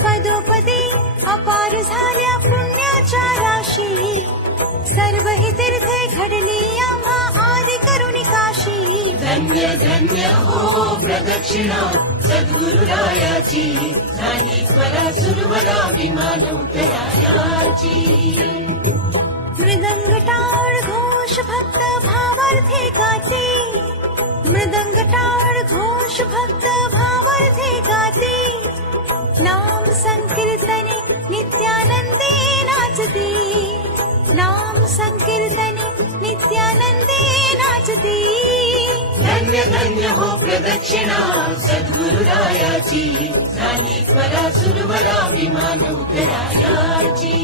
पदोपदी अपार झाल्या पुण्याच्या राशी, सर्व ही तीर्थे घडली आम्हा आदि करुणी काशी. धन्य धन्य हो प्रदक्षिणा सद्गुरुरायाची, नाही मला सुरवरा विमान उतरायाची. मृदंग टाळ घोष भक्त भावार्थे गाते, मृदंग टाळ घोष भक्त भावार्थे गाते. नाम संकीर्तने नित्यानंदे नाचते, नाम संकीर्तने नित्यानंदे नाचते. धन्य धन्य हो प्रदक्षिणा सद्गुरुरायाची, नाही मला सुरवरा विमान उतरायाची.